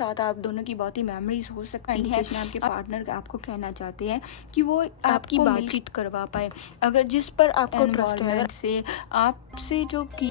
साथ आप दोनों की बहुत ही मेमोरीज हो सकती हैं। आपके पार्टनर आपको कहना चाहते हैं कि वो आपकी बातचीत करवा पाए, अगर जिस पर आपको ट्रस्ट है, अगर से आपसे जो की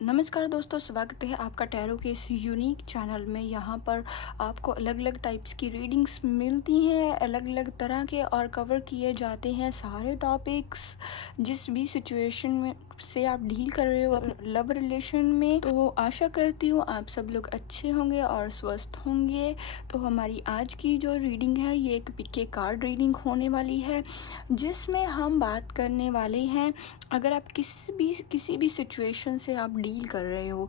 नमस्कार दोस्तों, स्वागत है आपका टैरो के इस यूनिक चैनल में। यहाँ पर आपको अलग अलग टाइप्स की रीडिंग्स मिलती हैं, अलग अलग तरह के, और कवर किए जाते हैं सारे टॉपिक्स। जिस भी सिचुएशन में से आप डील कर रहे हो लव रिलेशन में, तो आशा करती हूँ आप सब लोग अच्छे होंगे और स्वस्थ होंगे। तो हमारी आज की जो रीडिंग है ये एक पिक के कार्ड रीडिंग होने वाली है, जिसमें हम बात करने वाले हैं अगर आप किसी भी सिचुएशन से आप डील कर रहे हो,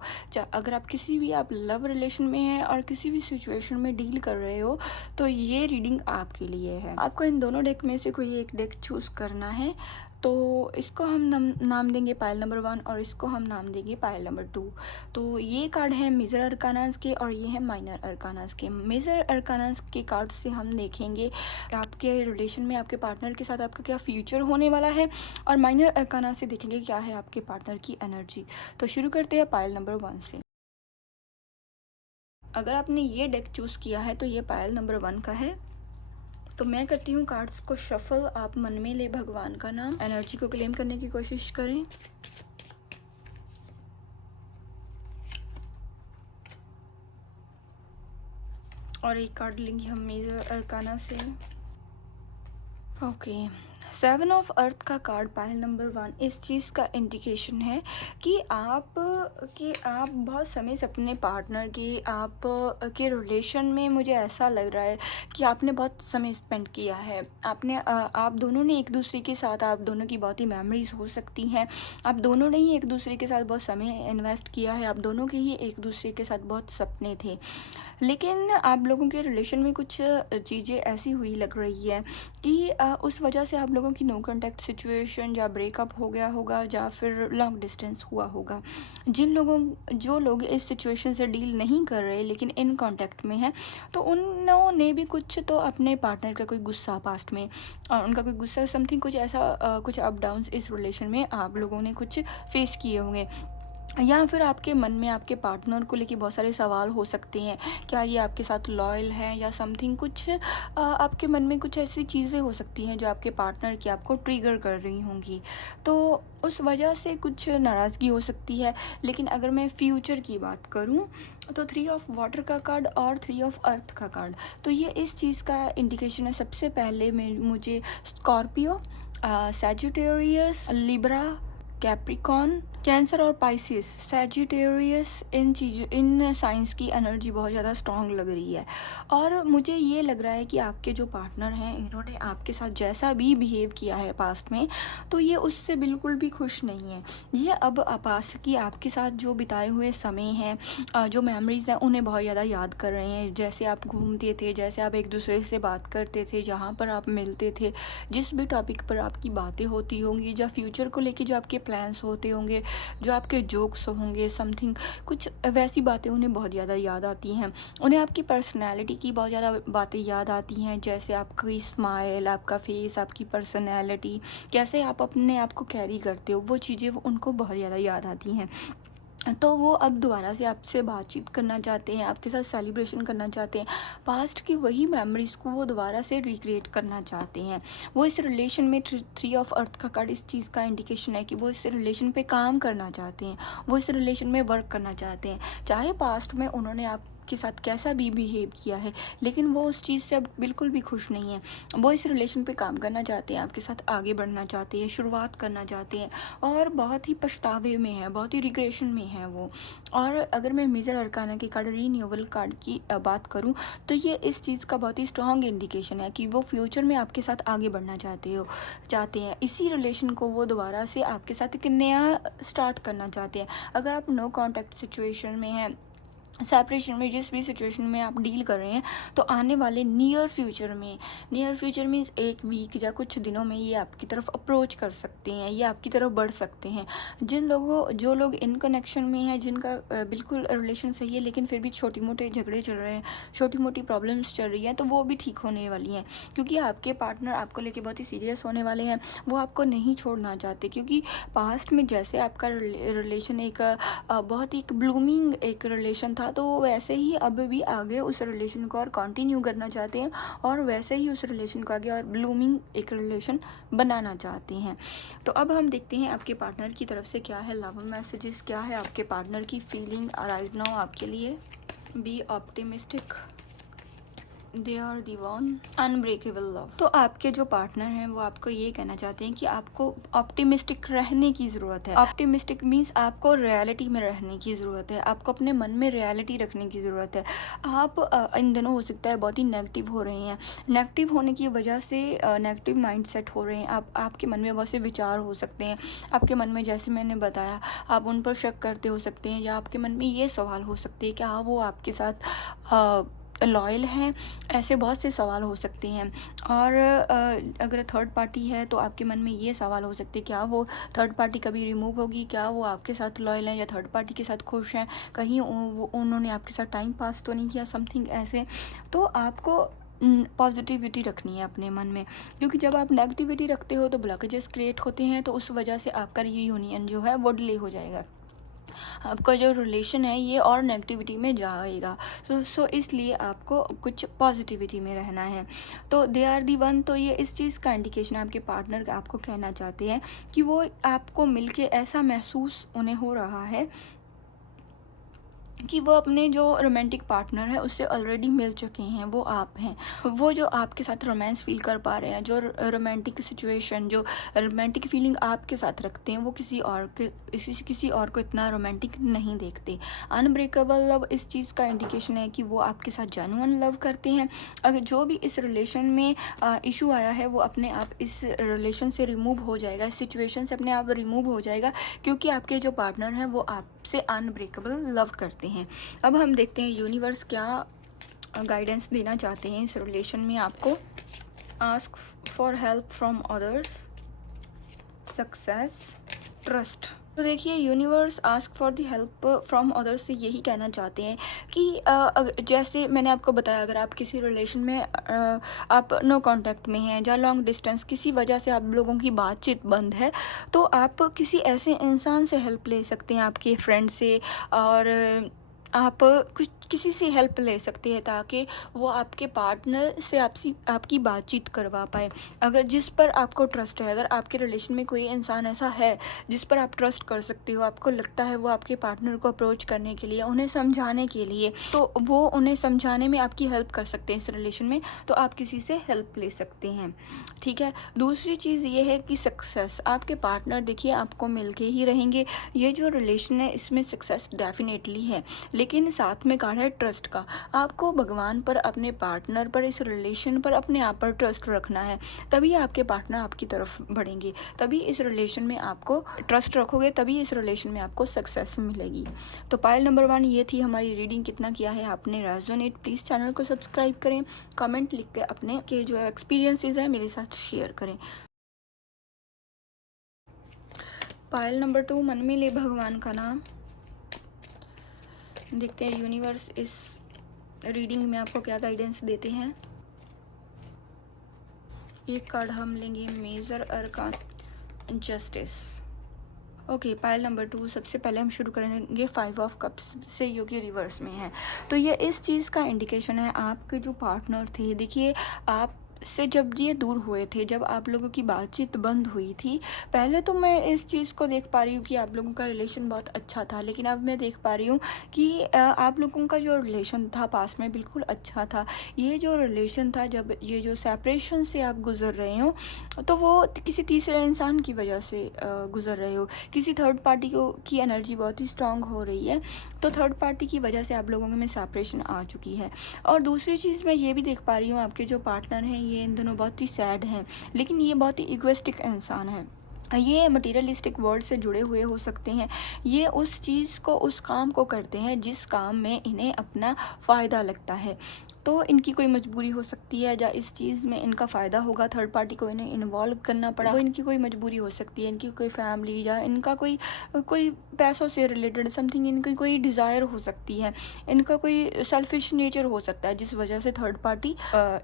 अगर आप आप लव रिलेशन में हैं और किसी भी सिचुएशन में डील कर रहे हो, तो ये रीडिंग आपके लिए है। आपको इन दोनों डेक में से कोई एक डेक चूज़ करना है। तो इसको हम नाम देंगे पायल नंबर 1 और इसको हम नाम देंगे पायल नंबर 2। तो ये कार्ड है मेजर अरकानास के और ये है माइनर अरकानास के। मेजर अरकानास के कार्ड से हम देखेंगे आपके रिलेशन में आपके पार्टनर के साथ आपका क्या फ्यूचर होने वाला है, और माइनर अरकाना से देखेंगे क्या है आपके पार्टनर की एनर्जी। तो शुरू करते हैं पायल नंबर 1 से। अगर आपने ये डेक चूज़ किया है तो ये पायल नंबर 1 का है। तो मैं करती हूँ कार्ड्स को शफल। आप मन में ले भगवान का नाम, एनर्जी को क्लेम करने की कोशिश करें। और एक कार्ड लेंगे हम मेजर अरकाना से। ओके, 7 ऑफ अर्थ का कार्ड पायल नंबर 1 इस चीज़ का इंडिकेशन है कि आप बहुत समय से अपने पार्टनर की आप के रिलेशन में, मुझे ऐसा लग रहा है कि आपने बहुत समय स्पेंड किया है। आप दोनों ने एक दूसरे के साथ, आप दोनों की बहुत ही मेमोरीज हो सकती हैं। आप दोनों ने ही एक दूसरे के साथ बहुत समय इन्वेस्ट किया है। आप दोनों के ही एक दूसरे के साथ बहुत सपने थे, लेकिन आप लोगों के रिलेशन में कुछ चीज़ें ऐसी हुई लग रही है कि उस वजह से आप लोगों की नो कांटेक्ट सिचुएशन, या ब्रेकअप हो गया होगा, या फिर लॉन्ग डिस्टेंस हुआ होगा। जो लोग इस सिचुएशन से डील नहीं कर रहे लेकिन इन कांटेक्ट में हैं, तो उन्होंने भी कुछ तो अपने पार्टनर का कोई गुस्सा पास्ट में, और उनका कोई गुस्सा समथिंग कुछ ऐसा, कुछ अप डाउन्स इस रिलेशन में आप लोगों ने कुछ फेस किए होंगे। या फिर आपके मन में आपके पार्टनर को लेके बहुत सारे सवाल हो सकते हैं, क्या ये आपके साथ लॉयल है या समथिंग कुछ, आपके मन में कुछ ऐसी चीज़ें हो सकती हैं जो आपके पार्टनर की आपको ट्रिगर कर रही होंगी। तो उस वजह से कुछ नाराज़गी हो सकती है। लेकिन अगर मैं फ्यूचर की बात करूं, तो 3 ऑफ वाटर का कार्ड और 3 ऑफ अर्थ का कार्ड, तो ये इस चीज़ का इंडिकेशन है। सबसे पहले में मुझे Scorpio, Sagittarius, Libra, Capricorn, cancer और पाइसिस, सैजिटेरियस, इन साइंस की एनर्जी बहुत ज़्यादा स्ट्रॉन्ग लग रही है। और मुझे ये लग रहा है कि आपके जो पार्टनर हैं, इन्होंने आपके साथ जैसा भी बिहेव किया है पास्ट में, तो ये उससे बिल्कुल भी खुश नहीं है। ये अब पास्ट की आपके साथ जो बिताए हुए समय हैं, जो मेमोरीज़ हैं, उन्हें बहुत ज़्यादा याद कर रहे हैं। जैसे आप घूमते थे, जैसे आप एक दूसरे से बात करते थे, जहाँ पर आप मिलते थे, जिस भी टॉपिक पर आपकी बातें होती होंगी, या फ्यूचर को लेके जो आपके प्लान्स होते होंगे, जो आपके जोक्स होंगे, समथिंग कुछ वैसी बातें उन्हें बहुत ज़्यादा याद आती हैं। उन्हें आपकी पर्सनैलिटी की बहुत ज़्यादा बातें याद आती हैं, जैसे आपकी स्माइल, आपका फेस, आपकी पर्सनैलिटी, कैसे आप अपने आप को कैरी करते हो, वो चीज़ें उनको बहुत ज़्यादा याद आती हैं। तो वो अब दोबारा से आपसे बातचीत करना चाहते हैं, आपके साथ सेलिब्रेशन करना चाहते हैं। पास्ट की वही मेमोरीज़ को वो दोबारा से रिक्रिएट करना चाहते हैं। वो इस रिलेशन में 3 ऑफ अर्थ का कार्ड इस चीज़ का इंडिकेशन है कि वो इस रिलेशन पे काम करना चाहते हैं, वो इस रिलेशन में वर्क करना चाहते हैं। चाहे पास्ट में उन्होंने आपके साथ कैसा भी बिहेव किया है, लेकिन वो उस चीज़ से अब बिल्कुल भी खुश नहीं है। वो इस रिलेशन पे काम करना चाहते हैं, आपके साथ आगे बढ़ना चाहते हैं, शुरुआत करना चाहते हैं, और बहुत ही पछतावे में है, बहुत ही रिग्रेशन में है वो। और अगर मैं मेजर अरकाना के कार्ड, रीन्यूअल कार्ड की बात करूं, तो ये इस चीज़ का बहुत ही स्ट्रॉन्ग इंडिकेशन है कि वो फ्यूचर में आपके साथ आगे बढ़ना चाहते हैं। इसी रिलेशन को वो दोबारा से आपके साथ एक नया स्टार्ट करना चाहते हैं। अगर आप नो कॉन्टैक्ट सिचुएशन में हैं, सेपरेशन में जिस भी सिचुएशन में आप डील कर रहे हैं, तो आने वाले नियर फ्यूचर मीन्स एक वीक या कुछ दिनों में ये आपकी तरफ अप्रोच कर सकते हैं, ये आपकी तरफ बढ़ सकते हैं। जो लोग इन कनेक्शन में हैं, जिनका बिल्कुल रिलेशन सही है लेकिन फिर भी छोटी मोटे झगड़े चल रहे हैं, छोटी मोटी प्रॉब्लम्स चल रही हैं, तो वो भी ठीक होने वाली हैं, क्योंकि आपके पार्टनर आपको लेके बहुत ही सीरियस होने वाले हैं। वो आपको नहीं छोड़ना चाहते, क्योंकि पास्ट में जैसे आपका रिलेशन एक बहुत ही एक ब्लूमिंग एक रिलेशन था, तो वैसे ही अब भी आगे उस रिलेशन को और कंटिन्यू करना चाहते हैं, और वैसे ही उस रिलेशन को आगे और ब्लूमिंग एक रिलेशन बनाना चाहते हैं। तो अब हम देखते हैं आपके पार्टनर की तरफ से क्या है लव मैसेजेस, क्या है आपके पार्टनर की फीलिंग राइट नाउ आपके लिए। Be optimistic, they are the one, unbreakable love. तो आपके जो पार्टनर हैं वो आपको ये कहना चाहते हैं कि आपको ऑप्टिमिस्टिक रहने की ज़रूरत है। ऑप्टिमिस्टिक मीन्स आपको रियलिटी में रहने की ज़रूरत है, आपको अपने मन में रियलिटी रखने की ज़रूरत है। आप इन दिनों हो सकता है बहुत ही नेगेटिव हो रहे हैं, नेगेटिव होने की वजह से नेगेटिव माइंडसेट हो रहे हैं, आपके मन में बहुत से विचार हो सकते हैं। आपके मन में, जैसे मैंने बताया, आप उन पर शक करते हो सकते हैं, या आपके मन में ये सवाल हो सकते हैं कि हाँ वो आपके साथ लॉयल हैं, ऐसे बहुत से सवाल हो सकते हैं। और अगर थर्ड पार्टी है तो आपके मन में ये सवाल हो सकते हैं, क्या वो थर्ड पार्टी कभी रिमूव होगी, क्या वो आपके साथ लॉयल हैं या थर्ड पार्टी के साथ खुश हैं, कहीं उन्होंने आपके साथ टाइम पास तो नहीं किया, समथिंग ऐसे। तो आपको पॉजिटिविटी रखनी है अपने मन में, क्योंकि जब आप नेगेटिविटी रखते हो तो ब्लॉकेजेस क्रिएट होते हैं, तो उस वजह से आपका ये यूनियन जो है वो डिले हो जाएगा, आपका जो रिलेशन है ये और नेगेटिविटी में जाएगा। सो इसलिए आपको कुछ पॉजिटिविटी में रहना है। तो दे आर दी वन, तो ये इस चीज़ का इंडिकेशन आपके पार्टनर आपको कहना चाहते हैं कि वो आपको मिलके ऐसा महसूस उन्हें हो रहा है कि वो अपने जो रोमांटिक पार्टनर है उससे ऑलरेडी मिल चुके हैं, वो आप हैं। वो जो आपके साथ रोमांस फील कर पा रहे हैं, जो रोमांटिक सिचुएशन, जो रोमांटिक फीलिंग आपके साथ रखते हैं, वो किसी और को इतना रोमांटिक नहीं देखते। अनब्रेकेबल लव इस चीज़ का इंडिकेशन है कि वो आपके साथ जेन्युइन लव करते हैं। अगर जो भी इस रिलेशन में इशू आया है वो अपने आप इस रिलेशन से रिमूव हो जाएगा, इस सिचुएशन से अपने आप रिमूव हो जाएगा, क्योंकि आपके जो पार्टनर हैं वो आपसे अनब्रेकेबल लव करते हैं। अब हम देखते हैं यूनिवर्स क्या गाइडेंस देना चाहते हैं इस रिलेशन में आपको। Ask for help from others, success, trust. तो देखिए, universe ask for the help from others से यही कहना चाहते हैं कि जैसे मैंने आपको बताया, अगर आप किसी रिलेशन में आप नो कांटेक्ट में हैं या लॉन्ग डिस्टेंस किसी वजह से आप लोगों की बातचीत बंद है, तो आप किसी ऐसे इंसान से हेल्प ले सकते हैं, आपके फ्रेंड से, और आप कुछ किसी से हेल्प ले सकते हैं ताकि वो आपके पार्टनर से आपकी बातचीत करवा पाए। अगर जिस पर आपको ट्रस्ट है, अगर आपके रिलेशन में कोई इंसान ऐसा है जिस पर आप ट्रस्ट कर सकते हो, आपको लगता है वो आपके पार्टनर को अप्रोच करने के लिए, उन्हें समझाने के लिए, तो वो उन्हें समझाने में आपकी हेल्प कर सकते हैं इस रिलेशन में, तो आप किसी से हेल्प ले सकते हैं। ठीक है। दूसरी चीज़ ये है कि सक्सेस, आपके पार्टनर देखिए आपको मिलके ही रहेंगे। ये जो रिलेशन है इसमें सक्सेस डेफिनेटली है, लेकिन साथ में कार्ड है ट्रस्ट का। आपको भगवान पर, अपने पार्टनर पर, इस रिलेशन पर, अपने आप पर ट्रस्ट रखना है, तभी आपके पार्टनर आपकी तरफ बढ़ेंगे, तभी इस रिलेशन में आपको ट्रस्ट रखोगे, तभी इस रिलेशन में आपको सक्सेस मिलेगी। तो पाइल नंबर 1 ये थी हमारी रीडिंग। कितना किया है आपने रेजोनेट, प्लीज़ चैनल को सब्सक्राइब करें, कमेंट लिख के अपने के जो एक्सपीरियंसेस है मेरे साथ शेयर करें। पाइल नंबर 2 मन में ले भगवान का नाम। देखते हैं यूनिवर्स इस रीडिंग में आपको क्या गाइडेंस देते हैं। एक कार्ड हम लेंगे मेजर अरकान, जस्टिस। ओके, पाइल नंबर 2 सबसे पहले हम शुरू करेंगे 5 ऑफ कप्स से, जो कि रिवर्स में है। तो ये इस चीज़ का इंडिकेशन है, आपके जो पार्टनर थे, देखिए आप से जब ये दूर हुए थे, जब आप लोगों की बातचीत बंद हुई थी, पहले तो मैं इस चीज़ को देख पा रही हूँ कि आप लोगों का रिलेशन बहुत अच्छा था, लेकिन अब मैं देख पा रही हूँ कि आप लोगों का जो रिलेशन था पास में बिल्कुल अच्छा था। ये जो रिलेशन था, जब ये जो सेपरेशन से आप गुज़र रहे हो, तो वो किसी तीसरे इंसान की वजह से गुज़र रहे हो, किसी थर्ड पार्टी की एनर्जी बहुत ही स्ट्रांग हो रही है, तो थर्ड पार्टी की वजह से आप लोगों में सेपरेशन आ चुकी है। और दूसरी चीज़ मैं ये भी देख पा रही हूँ, आपके जो पार्टनर हैं ये इन दोनों बहुत ही सैड हैं, लेकिन ये बहुत ही इगोइस्टिक इंसान है। ये मटीरियलिस्टिक वर्ल्ड से जुड़े हुए हो सकते हैं। ये उस चीज़ को, उस काम को करते हैं जिस काम में इन्हें अपना फ़ायदा लगता है। तो इनकी कोई मजबूरी हो सकती है, या इस चीज़ में इनका फ़ायदा होगा, थर्ड पार्टी को इन्हें इन्वॉल्व करना पड़ा, वो इनकी कोई मजबूरी हो सकती है, इनकी कोई फैमिली, या इनका कोई कोई पैसों से रिलेटेड समथिंग, इनकी कोई डिज़ायर हो सकती है, इनका कोई सेल्फिश नेचर हो सकता है, जिस वजह से थर्ड पार्टी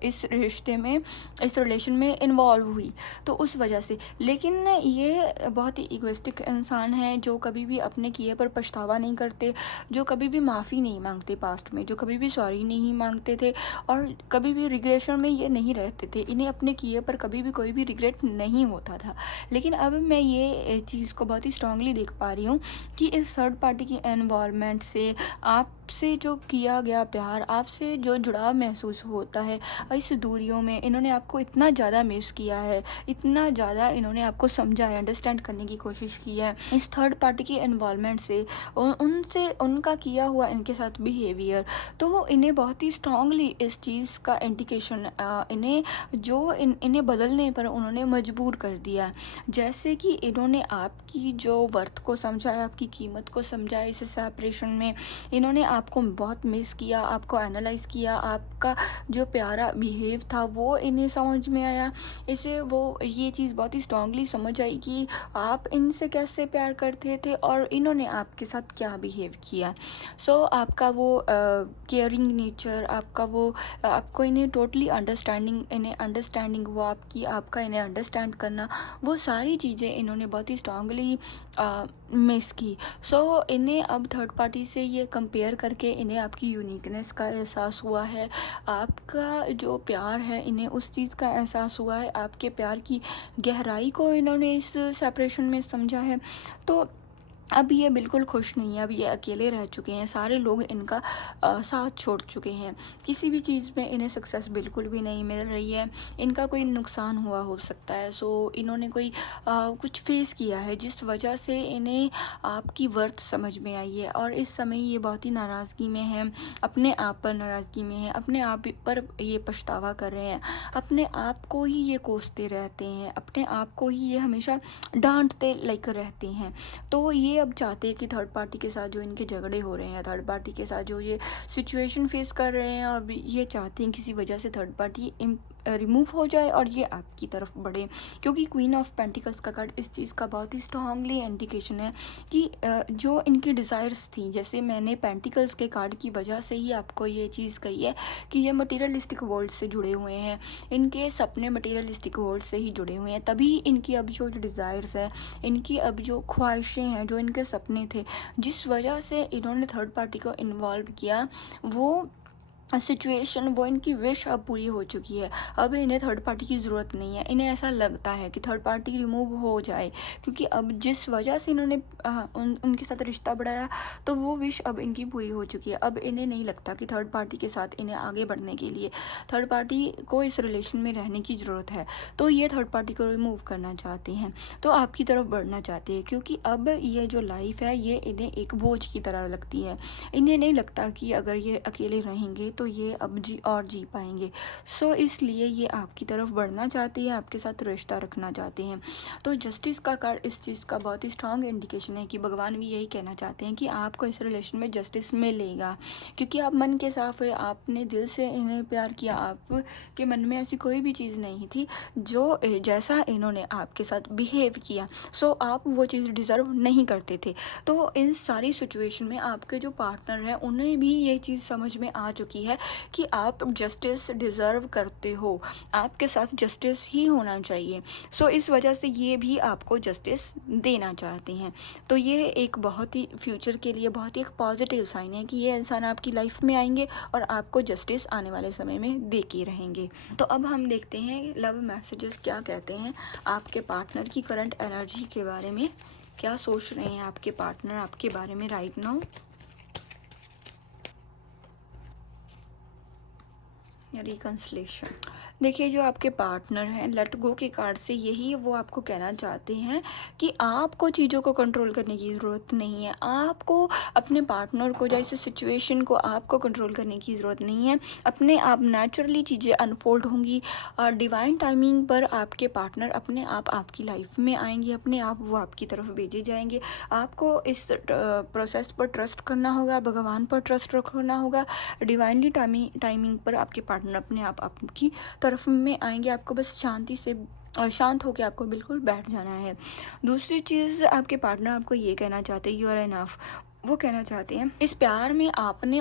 इस रिश्ते में, इस रिलेशन में इन्वॉल्व हुई, तो उस वजह से। लेकिन ये बहुत ही इगोइस्टिक इंसान है, जो कभी भी अपने किए पर पछतावा नहीं करते, जो कभी भी माफ़ी नहीं मांगते पास्ट में, जो कभी भी सॉरी नहीं मांगते थे, और कभी भी रिग्रेशन में ये नहीं रहते थे। इन्हें अपने किए पर कभी भी कोई भी रिग्रेट नहीं होता था। लेकिन अब मैं ये चीज़ को बहुत ही स्ट्रांगली देख पा रही हूँ कि इस थर्ड पार्टी की इन्वॉल्वमेंट से आपसे जो किया गया प्यार, आपसे जो जुड़ाव महसूस होता है, इस दूरियों में इन्होंने आपको इतना ज़्यादा मिस किया है, इतना ज़्यादा इन्होंने आपको समझा है, अंडरस्टैंड करने की कोशिश की है। इस थर्ड पार्टी की इन्वॉल्वमेंट से उनसे उनका किया हुआ इनके साथ बिहेवियर, तो इन्हें बहुत ही स्ट्रांगली इस चीज़ का इंडिकेशन, इन्हें बदलने पर उन्होंने मजबूर कर दिया। जैसे कि इन्होंने आपकी जो वर्थ को समझा है, आपकी कीमत को समझा है, इस सेपरेशन में इन्होंने आपको बहुत मिस किया, आपको एनालाइज किया, आपका जो प्यारा बिहेव था वो इन्हें समझ में आया। इसे वो ये चीज़ बहुत ही स्ट्रांगली समझ आई कि आप इनसे कैसे प्यार करते थे और इन्होंने आपके साथ क्या बिहेव किया। आपका वो केयरिंग नेचर, आपको इन्हें टोटली अंडरस्टैंडिंग, वो आपका इन्हें अंडरस्टैंड करना, वो सारी चीज़ें इन्होंने बहुत ही स्ट्रांगली मिस की। इन्हें अब थर्ड पार्टी से ये कंपेयर करके इन्हें आपकी यूनिकनेस का एहसास हुआ है, आपका जो प्यार है इन्हें उस चीज़ का एहसास हुआ है, आपके प्यार की गहराई को इन्होंने इस सेपरेशन में समझा है। तो अब ये बिल्कुल खुश नहीं है, अब ये अकेले रह चुके हैं, सारे लोग इनका साथ छोड़ चुके हैं, किसी भी चीज़ में इन्हें सक्सेस बिल्कुल भी नहीं मिल रही है, इनका कोई नुकसान हुआ हो सकता है। इन्होंने कोई कुछ फेस किया है जिस वजह से इन्हें आपकी वर्थ समझ में आई है, और इस समय ये बहुत ही नाराज़गी में है, अपने आप पर नाराज़गी में है, अपने आप पर ये पछतावा कर रहे हैं, अपने आप को ही ये कोसते रहते हैं, अपने आप को ही ये हमेशा डांटते लाइक रहते हैं। तो ये अब चाहते हैं कि थर्ड पार्टी के साथ जो इनके झगड़े हो रहे हैं, थर्ड पार्टी के साथ जो ये सिचुएशन फेस कर रहे हैं, अब ये चाहते हैं किसी वजह से थर्ड पार्टी रिमूव हो जाए और ये आपकी तरफ बढ़े, क्योंकि क्वीन ऑफ पेंटिकल्स का कार्ड इस चीज़ का बहुत ही स्ट्रांगली इंडिकेशन है कि जो इनकी डिज़ायर्स थी, जैसे मैंने पेंटिकल्स के कार्ड की वजह से ही आपको ये चीज़ कही है कि ये मटीरियलिस्टिक वर्ल्ड से जुड़े हुए हैं, इनके सपने मटीरियलिस्टिक वर्ल्ड से ही जुड़े हुए हैं, तभी इनकी अब जो डिज़ायर्स है, इनकी अब जो ख्वाहिशें हैं, जो इनके सपने थे, जिस वजह से इन्होंने थर्ड पार्टी को इन्वॉल्व किया, वो सिचुएशन, वो इनकी विश अब पूरी हो चुकी है। अब इन्हें थर्ड पार्टी की ज़रूरत नहीं है, इन्हें ऐसा लगता है कि थर्ड पार्टी रिमूव हो जाए, क्योंकि अब जिस वजह से इन्होंने उनके साथ रिश्ता बढ़ाया, तो वो विश अब इनकी पूरी हो चुकी है। अब इन्हें नहीं लगता कि थर्ड पार्टी के साथ इन्हें आगे बढ़ने के लिए, थर्ड पार्टी को इस रिलेशन में रहने की ज़रूरत है, तो ये थर्ड पार्टी को रिमूव करना चाहते हैं, तो आपकी तरफ बढ़ना चाहते हैं, क्योंकि अब ये जो लाइफ है ये इन्हें एक बोझ की तरह लगती है। इन्हें नहीं लगता कि अगर ये अकेले रहेंगे तो ये अब जी पाएंगे। इसलिए ये आपकी तरफ बढ़ना चाहते हैं, आपके साथ रिश्ता रखना चाहते हैं। तो जस्टिस का कार्ड इस चीज़ का बहुत ही स्ट्रांग इंडिकेशन है कि भगवान भी यही कहना चाहते हैं कि आपको इस रिलेशन में जस्टिस मिलेगा, क्योंकि आप मन के साफ है, आपने दिल से इन्हें प्यार किया, आपके मन में ऐसी कोई भी चीज़ नहीं थी जो जैसा इन्होंने आपके साथ बिहेव किया, आप वो चीज़ डिज़र्व नहीं करते थे। तो इन सारी सिचुएशन में आपके जो पार्टनर हैं उन्हें भी ये चीज़ समझ में आ चुकी है कि आप जस्टिस डिज़र्व करते हो, आपके साथ जस्टिस ही होना चाहिए। इस वजह से ये भी आपको जस्टिस देना चाहते हैं। तो ये एक बहुत ही फ्यूचर के लिए बहुत ही एक पॉजिटिव साइन है कि ये इंसान आपकी लाइफ में आएंगे और आपको जस्टिस आने वाले समय में दे के रहेंगे। तो अब हम देखते हैं लव मैसेजेस क्या कहते हैं आपके पार्टनर की करंट एनर्जी के बारे में, क्या सोच रहे हैं आपके पार्टनर आपके बारे में राइट नाउ। रिकंसलेशन, देखिए, जो आपके पार्टनर हैं, लेट गो के कार्ड से यही वो आपको कहना चाहते हैं कि आपको चीज़ों को कंट्रोल करने की ज़रूरत नहीं है। आपको अपने पार्टनर को, जैसे सिचुएशन को आपको कंट्रोल करने की ज़रूरत नहीं है। अपने आप नेचुरली चीज़ें अनफोल्ड होंगी और डिवाइन टाइमिंग पर आपके पार्टनर अपने आप आपकी लाइफ में आएंगे, अपने आप वो आपकी तरफ भेजे जाएंगे। आपको इस प्रोसेस पर ट्रस्ट करना होगा, भगवान पर ट्रस्ट रखना होगा। डिवाइनली टाइमिंग पर आपके पार्टनर अपने आप आपकी तरफ में आएंगे। आपको बस शांति से शांत होकर आपको बिल्कुल बैठ जाना है। दूसरी चीज़, आपके पार्टनर आपको ये कहना चाहते हैं, यू आर एनफ। वो कहना चाहते हैं इस प्यार में आपने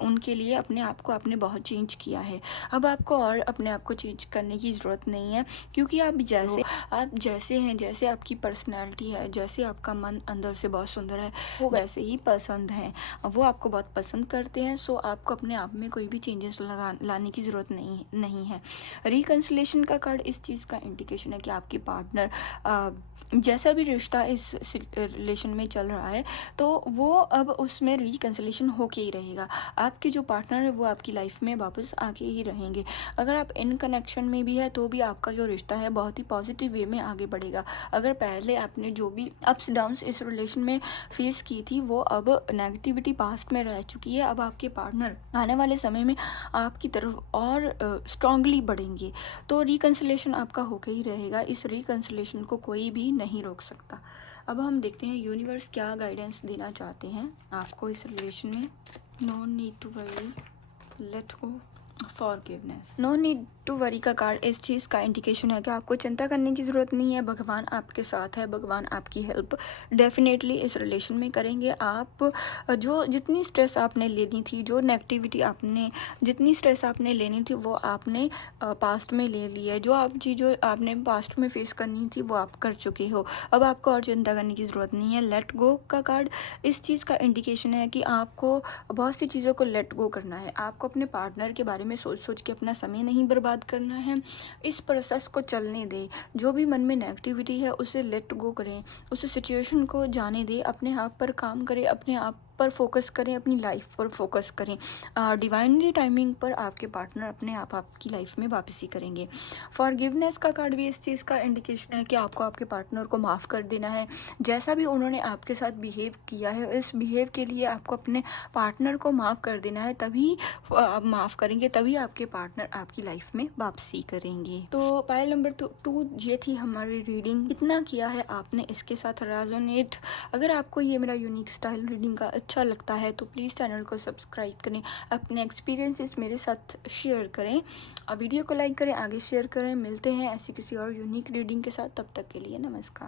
उनके लिए अपने आप को आपने बहुत चेंज किया है। अब आपको और अपने आप को चेंज करने की ज़रूरत नहीं है, क्योंकि आप जैसे हैं, जैसे आपकी पर्सनैलिटी है, जैसे आपका मन अंदर से बहुत सुंदर है, वो वैसे ही पसंद हैं। वो आपको बहुत पसंद करते हैं। सो आपको अपने आप में कोई भी चेंजेस लाने की ज़रूरत नहीं है। रिकन्सिलेशन का कार्ड इस चीज़ का इंडिकेशन है कि आपकी पार्टनर जैसा भी रिश्ता इस रिलेशन में चल रहा है, तो वो अब उसमें रिकन्सिलेशन होके ही रहेगा। आपके जो पार्टनर है वो आपकी लाइफ में वापस आके ही रहेंगे। अगर आप इन कनेक्शन में भी है तो भी आपका जो रिश्ता है बहुत ही पॉजिटिव वे में आगे बढ़ेगा। अगर पहले आपने जो भी अप्स डाउन्स इस रिलेशन में फेस की थी, वो अब नेगेटिविटी पास्ट में रह चुकी है। अब आपके पार्टनर आने वाले समय में आपकी तरफ और स्ट्रांगली बढ़ेंगे। तो रिकन्सिलेशन आपका होके ही रहेगा। इस रिकन्सिलेशन को कोई भी नहीं रोक सकता। अब हम देखते हैं यूनिवर्स क्या गाइडेंस देना चाहते हैं आपको इस रिलेशन में। No need to worry, let go, forgiveness. No need to worry का कार्ड इस चीज़ का इंडिकेशन है कि आपको चिंता करने की ज़रूरत नहीं है। भगवान आपके साथ है, भगवान आपकी हेल्प डेफिनेटली इस रिलेशन में करेंगे। आप जितनी स्ट्रेस आपने लेनी थी, जो नेगेटिविटी जितनी स्ट्रेस आपने लेनी थी, वो आपने पास्ट में ले ली है। जो चीज़ों आपने पास्ट में फेस करनी थी वो आप कर चुके हो। अब आपको और चिंता करने की ज़रूरत नहीं है। लेट गो का कार्ड इस चीज़ का इंडिकेशन है कि आपको बहुत सी चीज़ों को लेट गो करना है। आपको अपने पार्टनर के बारे में सोच के अपना समय नहीं बर्बाद करना है। इस प्रोसेस को चलने दें। जो भी मन में नेगेटिविटी है उसे लेट गो करें, उस सिचुएशन को जाने दें, अपने आप पर काम करें, अपने आप पर फोकस करें, अपनी लाइफ पर फोकस करें। डिवाइनली टाइमिंग पर आपके पार्टनर अपने आप आपकी लाइफ में वापसी करेंगे। फॉरगिवनेस का कार्ड भी इस चीज़ का इंडिकेशन है कि आपको आपके पार्टनर को माफ़ कर देना है। जैसा भी उन्होंने आपके साथ बिहेव किया है, इस बिहेव के लिए आपको अपने पार्टनर को माफ़ कर देना है। तभी आप माफ़ करेंगे, तभी आपके पार्टनर आपकी लाइफ में वापसी करेंगे। तो पायल नंबर 2 ये थी हमारी रीडिंग। कितना किया है आपने इसके साथ रेजोनेट। अगर आपको ये मेरा यूनिक स्टाइल रीडिंग का अच्छा लगता है तो प्लीज़ चैनल को सब्सक्राइब करें, अपने एक्सपीरियंसेस मेरे साथ शेयर करें, वीडियो को लाइक करें, आगे शेयर करें। मिलते हैं ऐसी किसी और यूनिक रीडिंग के साथ। तब तक के लिए नमस्कार।